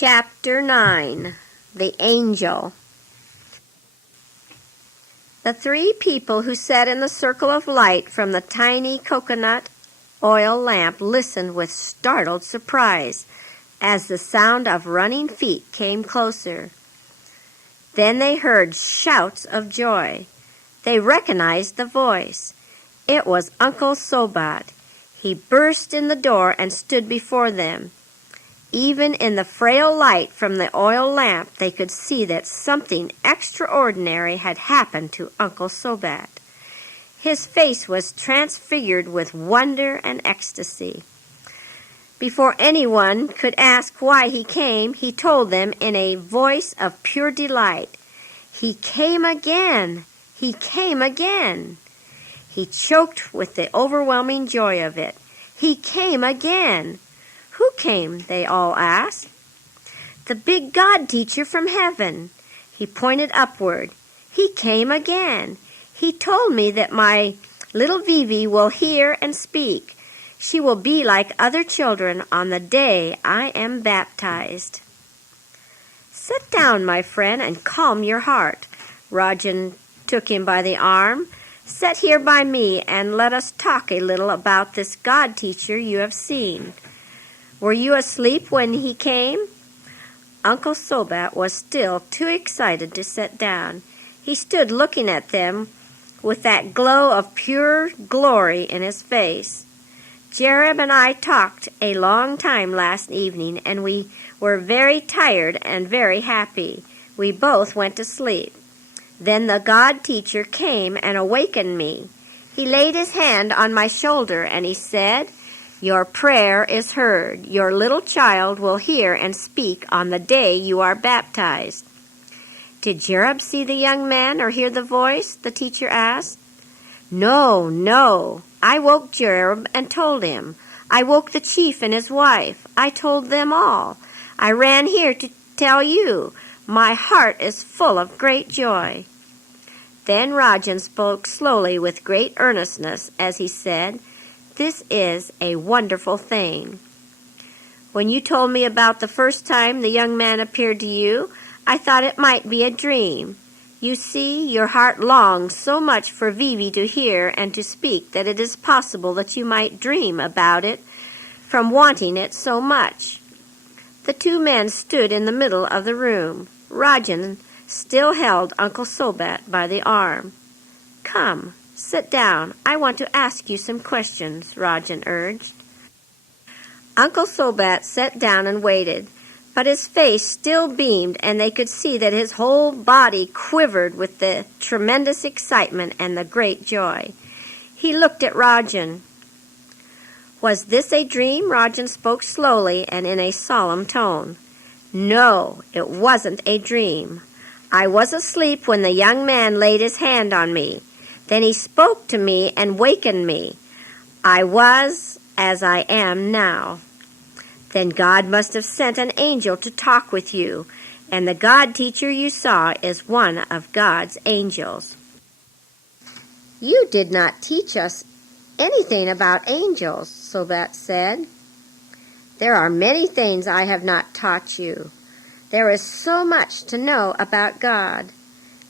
Chapter 9. The Angel. The three people who sat in the circle of light from the tiny coconut oil lamp listened with startled surprise as the sound of running feet came closer. Then they heard shouts of joy. They recognized the voice. It was Uncle Sobat. He burst in the door and stood before them. Even in the frail light from the oil lamp, they could see that something extraordinary had happened to Uncle Sobat. His face was transfigured with wonder and ecstasy. Before anyone could ask why he came, he told them in a voice of pure delight, "He came again! He came again!" He choked with the overwhelming joy of it. He came again! "Who came?" they all asked. "The big God teacher from heaven." He pointed upward. "He came again. He told me that my little Vivi will hear and speak. She will be like other children on the day I am baptized." "Sit down, my friend, and calm your heart." Rajan took him by the arm. "Sit here by me, and let us talk a little about this God teacher you have seen. Were you asleep when he came?" Uncle Sobat was still too excited to sit down. He stood looking at them with that glow of pure glory in his face. "Jereb and I talked a long time last evening, and we were very tired and very happy. We both went to sleep. Then the God teacher came and awakened me. He laid his hand on my shoulder and he said, 'Your prayer is heard. Your little child will hear and speak on the day you are baptized.'" "Did Jereb see the young man or hear the voice?" the teacher asked. No. I woke Jereb and told him. I woke the chief and his wife. I told them all. I ran here to tell you. My heart is full of great joy." Then Rajan spoke slowly with great earnestness as he said, "This is a wonderful thing. When you told me about the first time the young man appeared to you, I thought it might be a dream. You see, your heart longs so much for Vivi to hear and to speak that it is possible that you might dream about it from wanting it so much." The two men stood in the middle of the room. Rajan still held Uncle Sobat by the arm. "Come, sit down. I want to ask you some questions," Rajan urged. Uncle Sobat sat down and waited, but his face still beamed, and they could see that his whole body quivered with the tremendous excitement and the great joy. He looked at Rajan. "Was this a dream?" Rajan spoke slowly and in a solemn tone. "No, it wasn't a dream. I was asleep when the young man laid his hand on me. Then he spoke to me and wakened me. I was as I am now. Then God must have sent an angel to talk with you, and the God teacher you saw is one of God's angels." "You did not teach us anything about angels," Sobat said. "There are many things I have not taught you. There is so much to know about God.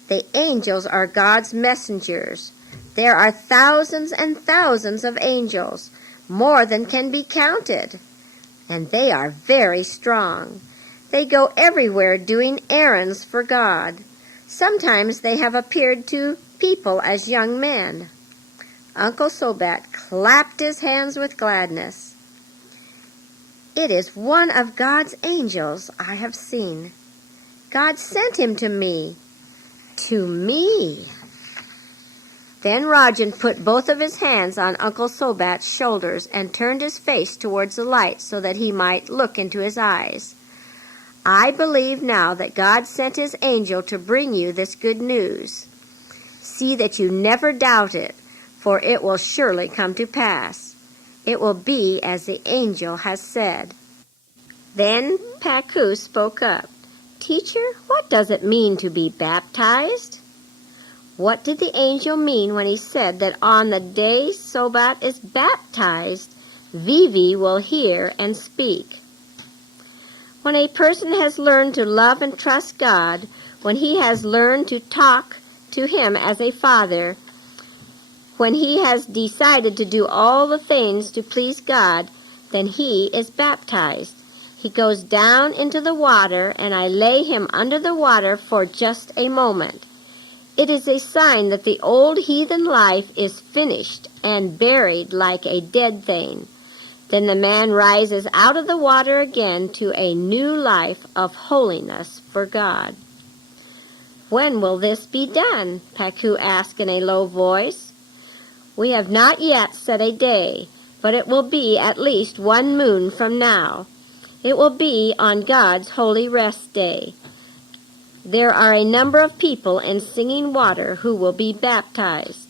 The angels are God's messengers. There are thousands and thousands of angels, more than can be counted. And they are very strong. They go everywhere doing errands for God. Sometimes they have appeared to people as young men." Uncle Sobat clapped his hands with gladness. "It is one of God's angels I have seen. God sent him to me. To me." Then Rajan put both of his hands on Uncle Sobat's shoulders and turned his face towards the light so that he might look into his eyes. "I believe now that God sent his angel to bring you this good news. See that you never doubt it, for it will surely come to pass. It will be as the angel has said." Then Pacu spoke up. "Teacher, what does it mean to be baptized? What did the angel mean when he said that on the day Sobat is baptized, Vivi will hear and speak?" When a person has learned to love and trust God, when he has learned to talk to him as a father, when he has decided to do all the things to please God, then he is baptized. He goes down into the water, and I lay him under the water for just a moment. It is a sign that the old heathen life is finished and buried like a dead thing. Then the man rises out of the water again to a new life of holiness for God. "When will this be done?" Pacu asked in a low voice. "We have not yet set a day, but it will be at least 1 moon from now. It will be on God's holy rest day. There are a number of people in Singing Water who will be baptized."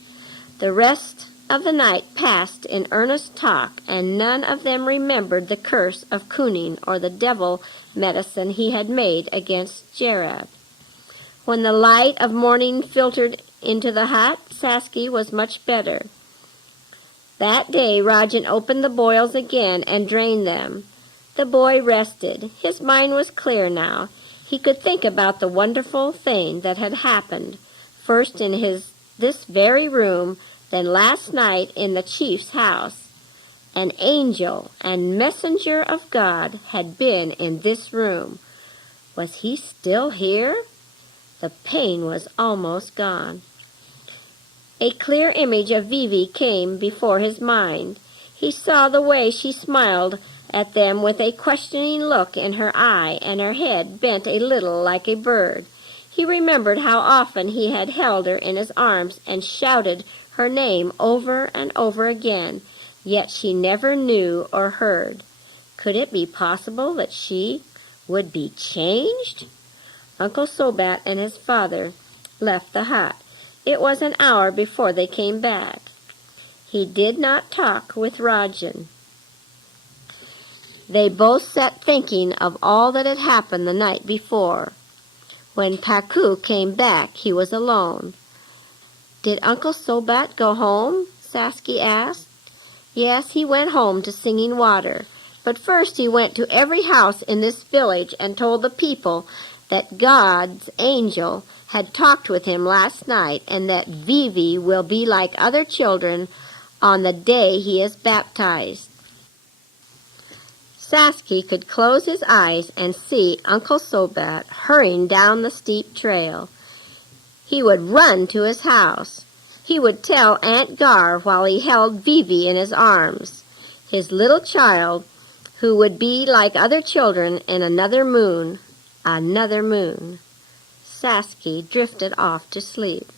The rest of the night passed in earnest talk, and none of them remembered the curse of Kunin or the devil medicine he had made against Jareb. When the light of morning filtered into the hut, Saskia was much better. That day Rajan opened the boils again and drained them. The boy rested. His mind was clear now. He could think about the wonderful thing that had happened, first in this very room, then last night in the chief's house. An angel and messenger of God had been in this room. Was he still here? The pain was almost gone. A clear image of Vivi came before his mind. He saw the way she smiled at them with a questioning look in her eye and her head bent a little like a bird. He remembered how often he had held her in his arms and shouted her name over and over again, yet she never knew or heard. Could it be possible that she would be changed? Uncle Sobat and his father left the hut. It was an hour before they came back. He did not talk with Rajan. They both sat thinking of all that had happened the night before. When Pacu came back, he was alone. "Did Uncle Sobat go home?" Saskia asked. "Yes, he went home to Singing Water. But first he went to every house in this village and told the people that God's angel had talked with him last night and that Vivi will be like other children on the day he is baptized." Saskia could close his eyes and see Uncle Sobat hurrying down the steep trail. He would run to his house. He would tell Aunt Gar while he held Vivi in his arms, his little child, who would be like other children in another moon. Another moon. Saskia drifted off to sleep.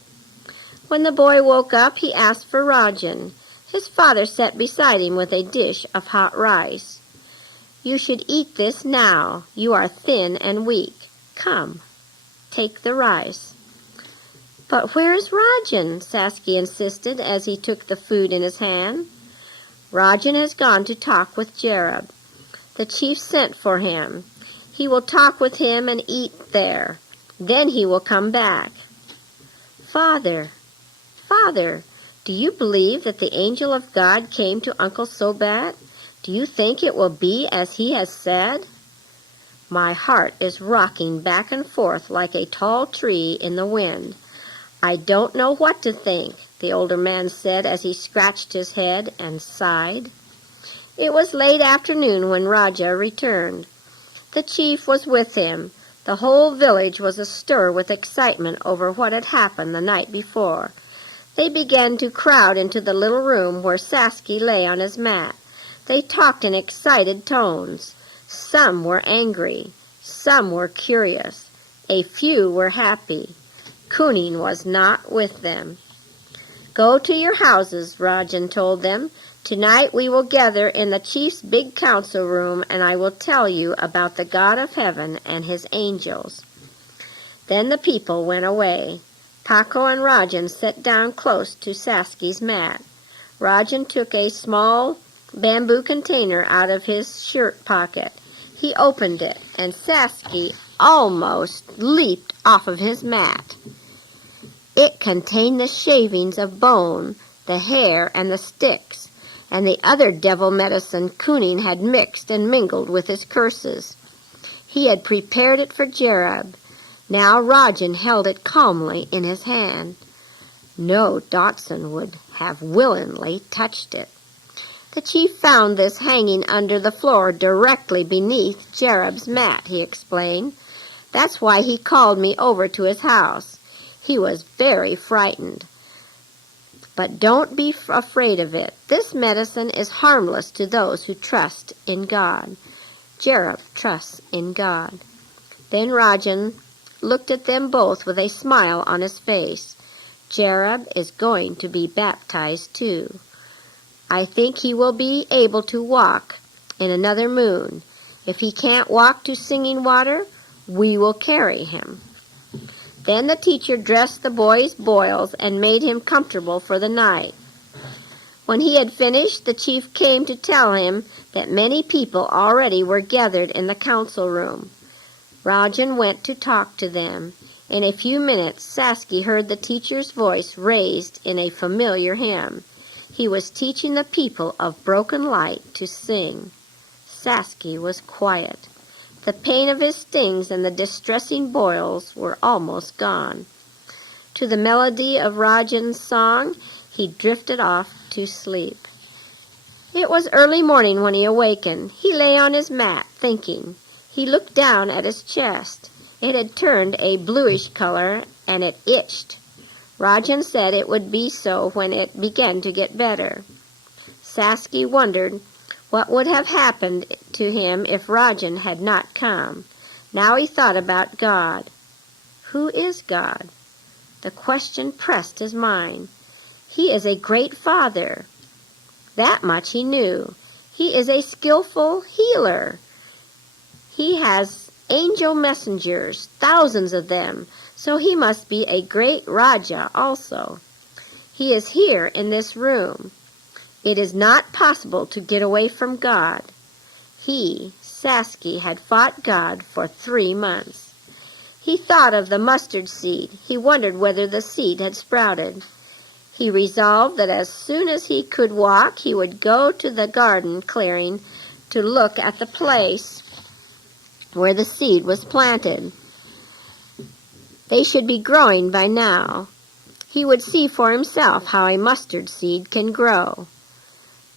When the boy woke up, he asked for Rajan. His father sat beside him with a dish of hot rice. "You should eat this now. You are thin and weak. Come, take the rice." "But where is Rajan?" Saskia insisted as he took the food in his hand. "Rajan has gone to talk with Jareb. The chief sent for him. He will talk with him and eat there. Then he will come back." Father, do you believe that the angel of God came to Uncle Sobat? Do you think it will be as he has said?" "My heart is rocking back and forth like a tall tree in the wind. I don't know what to think," the older man said as he scratched his head and sighed. It was late afternoon when Raja returned. The chief was with him. The whole village was astir with excitement over what had happened the night before. They began to crowd into the little room where Saskia lay on his mat. They talked in excited tones. Some were angry. Some were curious. A few were happy. Kunin was not with them. "Go to your houses," Rajan told them. "Tonight we will gather in the chief's big council room, and I will tell you about the God of heaven and his angels." Then the people went away. Paco and Rajan sat down close to Saskia's mat. Rajan took a small bamboo container out of his shirt pocket. He opened it, and Saskia almost leaped off of his mat. It contained the shavings of bone, the hair, and the sticks, and the other devil medicine Kunin had mixed and mingled with his curses. He had prepared it for Jerub. Now Rajan held it calmly in his hand. No Dotson would have willingly touched it. The chief found this hanging under the floor directly beneath Jerub's mat, he explained. That's why he called me over to his house. He was very frightened. But don't be afraid of it. This medicine is harmless to those who trust in God. Jerub trusts in God. Then Rajan looked at them both with a smile on his face. Jerub is going to be baptized too. I think he will be able to walk in another moon. If he can't walk to Singing Water, we will carry him. Then the teacher dressed the boy's boils and made him comfortable for the night. When he had finished, the chief came to tell him that many people already were gathered in the council room. Rajan went to talk to them. In a few minutes, Saski heard the teacher's voice raised in a familiar hymn. He was teaching the people of Broken Light to sing. Saski was quiet. The pain of his stings and the distressing boils were almost gone. To the melody of Rajan's song, he drifted off to sleep. It was early morning when he awakened. He lay on his mat, thinking. He looked down at his chest. It had turned a bluish color, and it itched. Rajan said it would be so when it began to get better. Saski wondered what would have happened to him if Rajan had not come. Now he thought about God. Who is God? The question pressed his mind. He is a great Father. That much he knew. He is a skillful healer. He has angel messengers, thousands of them, so he must be a great Raja also. He is here in this room. It is not possible to get away from God. He, Saski, had fought God for 3 months. He thought of the mustard seed. He wondered whether the seed had sprouted. He resolved that as soon as he could walk, he would go to the garden clearing to look at the place where the seed was planted. They should be growing by now. He would see for himself how a mustard seed can grow.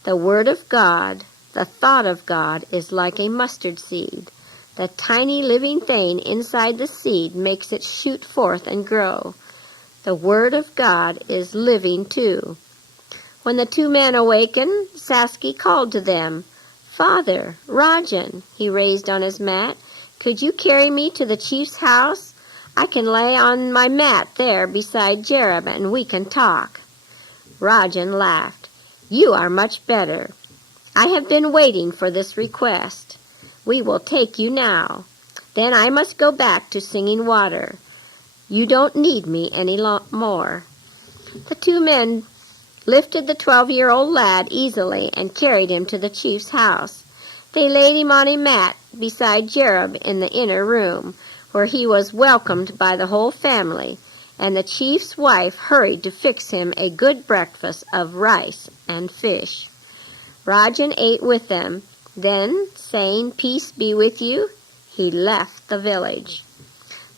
The word of God, the thought of God, is like a mustard seed. The tiny living thing inside the seed makes it shoot forth and grow. The word of God is living too. When the 2 men awakened, Saski called to them. Father, Rajan, he raised on his mat, could you carry me to the chief's house? I can lay on my mat there beside Jerub and we can talk. Rajan laughed. You are much better. I have been waiting for this request. We will take you now. Then I must go back to Singing Water. You don't need me any more. The 2 men lifted the 12-year-old lad easily and carried him to the chief's house. They laid him on a mat beside Jerub in the inner room, where he was welcomed by the whole family, and the chief's wife hurried to fix him a good breakfast of rice and fish. Rajan ate with them. Then, saying, "Peace be with you," he left the village.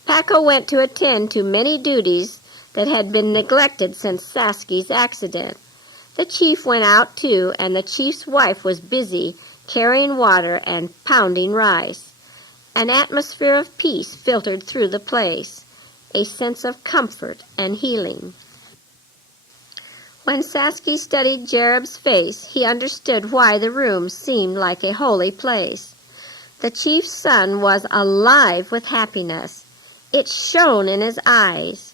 Paco went to attend to many duties that had been neglected since Saski's accident. The chief went out too, and the chief's wife was busy carrying water and pounding rice. An atmosphere of peace filtered through the place, a sense of comfort and healing. When Saski studied Jerub's face, he understood why the room seemed like a holy place. The chief's son was alive with happiness. It shone in his eyes.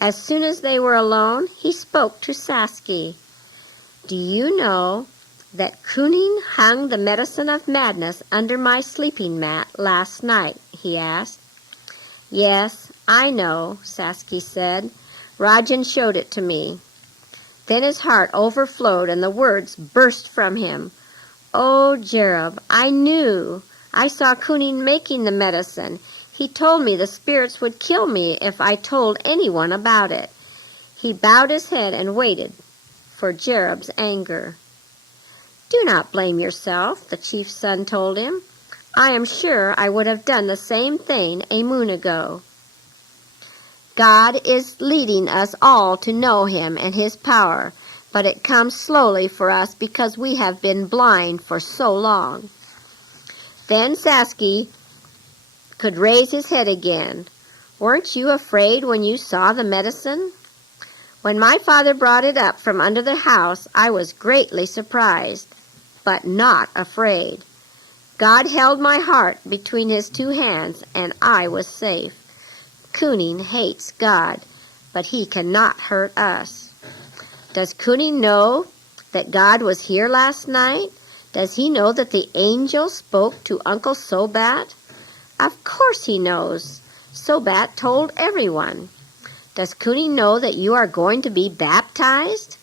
As soon as they were alone, he spoke to Saski. Do you know that Kunin hung the medicine of madness under my sleeping mat last night? He asked. Yes, I know, Saski said. Rajan showed it to me. Then his heart overflowed and the words burst from him. Oh, Jerub, I knew. I saw Kunin making the medicine. He told me the spirits would kill me if I told anyone about it. He bowed his head and waited for Jerub's anger. Do not blame yourself, the chief's son told him. I am sure I would have done the same thing a moon ago. God is leading us all to know Him and His power, but it comes slowly for us because we have been blind for so long. Then Sasky could raise his head again. Weren't you afraid when you saw the medicine? When my father brought it up from under the house, I was greatly surprised, but not afraid. God held my heart between His two hands, and I was safe. Kooning hates God, but he cannot hurt us. Does Kooning know that God was here last night? Does he know that the angel spoke to Uncle Sobat? Of course he knows. Sobat told everyone. Does Kooning know that you are going to be baptized?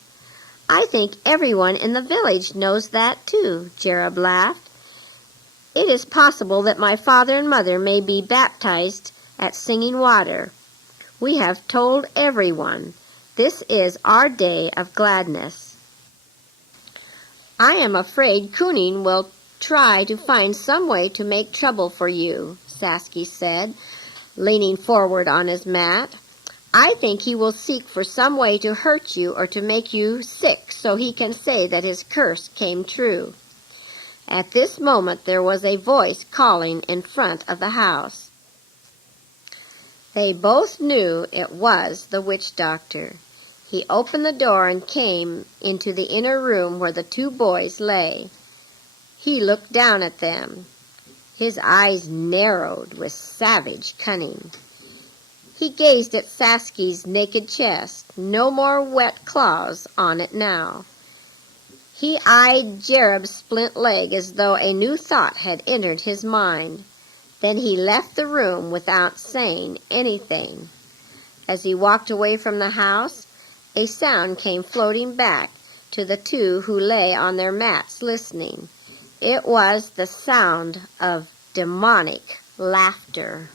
I think everyone in the village knows that too, Jerub laughed. It is possible that my father and mother may be baptized at Singing Water. We have told everyone. This is our day of gladness. I am afraid Kooning will try to find some way to make trouble for you, Sasky said, leaning forward on his mat. I think he will seek for some way to hurt you or to make you sick so he can say that his curse came true. At this moment there was a voice calling in front of the house. They both knew it was the witch doctor. He opened the door and came into the inner room where the two boys lay. He looked down at them. His eyes narrowed with savage cunning. He gazed at Sasky's naked chest, no more wet claws on it now. He eyed Jerub's splint leg as though a new thought had entered his mind. Then he left the room without saying anything. As he walked away from the house, a sound came floating back to the two who lay on their mats listening. It was the sound of demonic laughter.